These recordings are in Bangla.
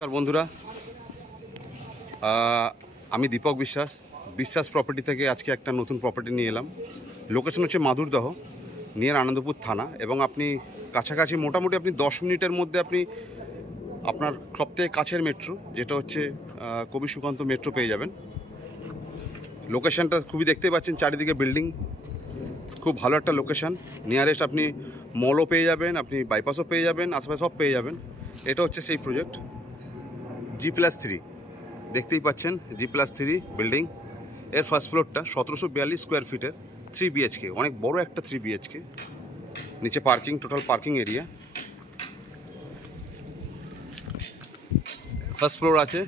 নমস্কার বন্ধুরা, আমি দীপক বিশ্বাস বিশ্বাস প্রপার্টি থেকে আজকে একটা নতুন প্রপার্টি নিয়ে এলাম। লোকেশন হচ্ছে মাদুরদহ নিয়ার আনন্দপুর থানা, এবং আপনি কাছাকাছি মোটামুটি আপনি 10 মিনিটের মধ্যে আপনি আপনার সবথেকে কাছের মেট্রো যেটা হচ্ছে কবি সুকান্ত মেট্রো পেয়ে যাবেন। লোকেশনটা খুবই দেখতেই পাচ্ছেন, চারিদিকে বিল্ডিং, খুব ভালো একটা লোকেশন। নিয়ারেস্ট আপনি মলও পেয়ে যাবেন, আপনি বাইপাসও পেয়ে যাবেন, আশেপাশে সব পেয়ে যাবেন। এটা হচ্ছে সেই প্রজেক্ট G+3, দেখতেই পাচ্ছেন G+3 বিল্ডিং। এর ফার্স্ট ফ্লোরটা 1742 স্কোয়ার ফিটের 3 BHK, অনেক বড় একটা 3 BHK। নিচে parking, total parking area. First floor আছে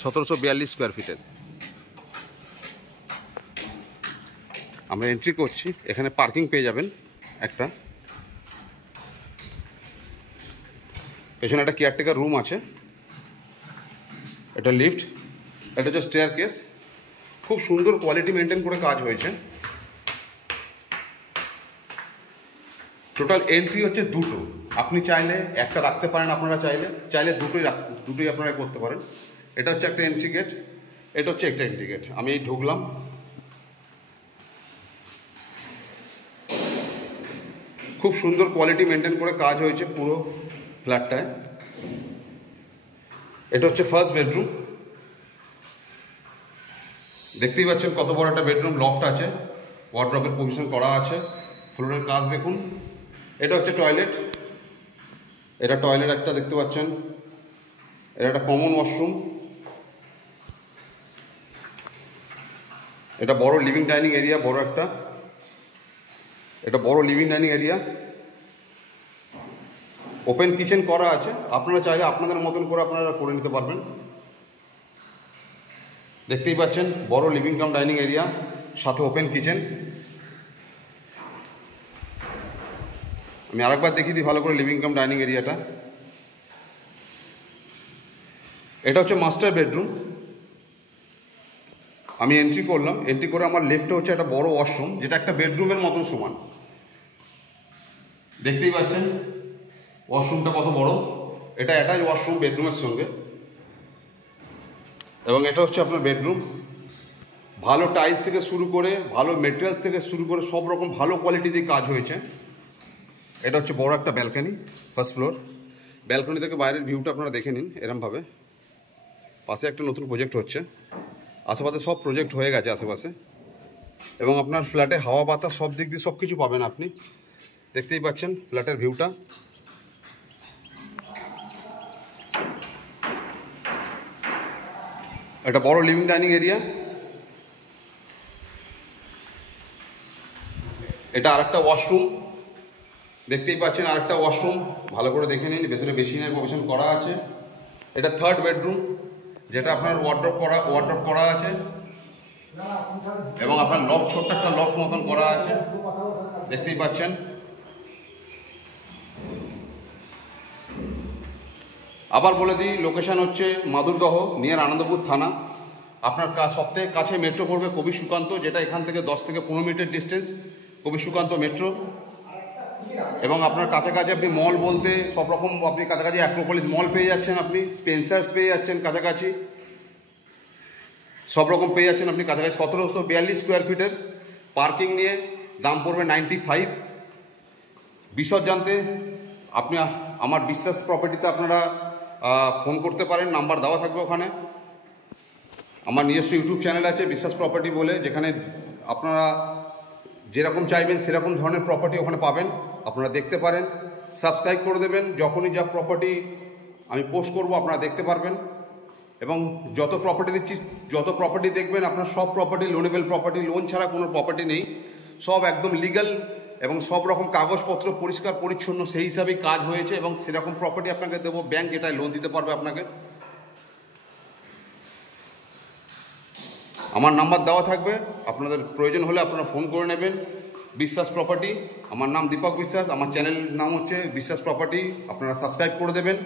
1742 স্কোয়ার ফিটের। আমরা এন্ট্রি করছি, এখানে পার্কিং পেয়ে যাবেন একটা। পেছনে একটা কেয়ারটেকার রুম আছে, এটা লিফট, এটা হচ্ছে স্টেয়ার কেস। খুব সুন্দর কোয়ালিটি মেনটেন করে কাজ হয়েছে। টোটাল এন্ট্রি হচ্ছে দুটো, আপনি চাইলে একটা রাখতে পারেন, আপনারা চাইলে দুটোই আপনারা করতে পারেন। এটা হচ্ছে একটা এন্ট্রি গেট, এটা হচ্ছে একটা এন্ট্রি গেট। আমি এই ঢুকলাম, খুব সুন্দর কোয়ালিটি মেনটেন করে কাজ হয়েছে পুরো ফ্ল্যাটটায়। এটা হচ্ছে ফার্স্ট বেডরুম, দেখতেই পাচ্ছেন কত বড় একটা বেডরুম। লফট আছে, ওয়ার্ড্রপের প্রভিশন করা আছে, ফ্লোরের কাজ দেখুন। এটা হচ্ছে টয়লেট, এটা টয়লেট একটা দেখতে পাচ্ছেন। এটা একটা কমন ওয়াশরুম। এটা বড় লিভিং ডাইনিং এরিয়া, বড় একটা, এটা বড় living dining area. Open kitchen করা আছে, আপনারা চাইলে আপনাদের মতন করে আপনারা করে নিতে পারবেন। দেখতেই পাচ্ছেন বড় লিভিং কাম ডাইনিং এরিয়া, সাথে ওপেন কিচেন। আমি আরেকবার দেখিয়ে দিই ভালো করে লিভিং কাম ডাইনিং এরিয়াটা। এটা হচ্ছে মাস্টার বেডরুম। আমি এন্ট্রি করলাম, এন্ট্রি করে আমার লেফটে হচ্ছে একটা বড় ওয়াশরুম, যেটা একটা বেডরুমের মতন সমান। দেখতেই পাচ্ছেন ওয়াশরুমটা কত বড়। এটা অ্যাটাচ ওয়াশরুম বেডরুমের সঙ্গে, এবং এটা হচ্ছে আপনার বেডরুম। ভালো টাইলস থেকে শুরু করে, ভালো মেটেরিয়ালস থেকে শুরু করে সব রকম ভালো কোয়ালিটি দিয়ে কাজ হয়েছে। এটা হচ্ছে বড় একটা ব্যালকনি, ফার্স্ট ফ্লোর। ব্যালকনি থেকে বাইরের ভিউটা আপনারা দেখে নিন এরমভাবে। পাশে একটা নতুন প্রজেক্ট হচ্ছে, আশেপাশে সব প্রজেক্ট হয়ে গেছে আশেপাশে, এবং আপনার ফ্ল্যাটে হাওয়া বাতাস সব দিক দিয়ে সব কিছু পাবেন আপনি। দেখতেই পাচ্ছেন ফ্ল্যাটের ভিউটা। একটা বড় লিভিং ডাইনিং এরিয়া। এটা আরেকটা ওয়াশরুম, দেখতেই পাচ্ছেন আরেকটা ওয়াশরুম। ভালো করে দেখে নিন, ভেতরে বেসিনের প্রভিশন করা আছে। এটা থার্ড বেডরুম, যেটা আপনার ওয়ার্ড্রপ করা আছে, এবং আপনার লফট, ছোট্ট একটা লফট মতন করা আছে, দেখতেই পাচ্ছেন। আবার বলে দিই, লোকেশন হচ্ছে মাদুরদহ নিয়ার আনন্দপুর থানা। আপনার সবথেকে কাছে মেট্রো পড়বে কবি সুকান্ত, যেটা এখান থেকে 10 থেকে 15 মিনিটের ডিস্টেন্স কবি সুকান্ত মেট্রো। এবং আপনার কাছাকাছি আপনি মল বলতে সব রকম, আপনি কাছাকাছি অ্যাক্রোপলিস মল পেয়ে যাচ্ছেন, আপনি স্পেন্সার্স পেয়ে যাচ্ছেন কাছাকাছি, সব রকম পেয়ে যাচ্ছেন আপনি কাছাকাছি। 1742 স্কোয়ার ফিটের পার্কিং নিয়ে দাম পড়বে 95। বিশদ জানতে আপনি আমার বিশ্বাস প্রপার্টিতে আপনারা ফোন করতে পারেন, নাম্বার দেওয়া থাকবে ওখানে। আমার নিজস্ব ইউটিউব চ্যানেল আছে বিশ্বাস প্রপার্টি বলে, যেখানে আপনারা যেরকম চাইবেন সেরকম ধরনের প্রপার্টি ওখানে পাবেন, আপনারা দেখতে পারেন। সাবস্ক্রাইব করে দেবেন, যখনই যা প্রপার্টি আমি পোস্ট করব আপনারা দেখতে পারবেন। এবং যত প্রপার্টি দেখবেন আপনার সব প্রপার্টি লোনেবল প্রপার্টি, লোন ছাড়া কোনো প্রপার্টি নেই, সব একদম লিগ্যাল, এবং সব রকম কাগজপত্র পরিষ্কার পরিচ্ছন্ন সেই হিসাবেই কাজ হয়েছে। এবং সেরকম প্রপার্টি আপনাকে দেবো, ব্যাংক যেটাই লোন দিতে পারবে আপনাকে। আমার নাম্বার দেওয়া থাকবে, আপনাদের প্রয়োজন হলে আপনারা ফোন করে নেবেন। বিশ্বাস প্রপার্টি, আমার নাম দীপক বিশ্বাস, আমার চ্যানেলের নাম হচ্ছে বিশ্বাস প্রপার্টি, আপনারা সাবস্ক্রাইব করে দেবেন।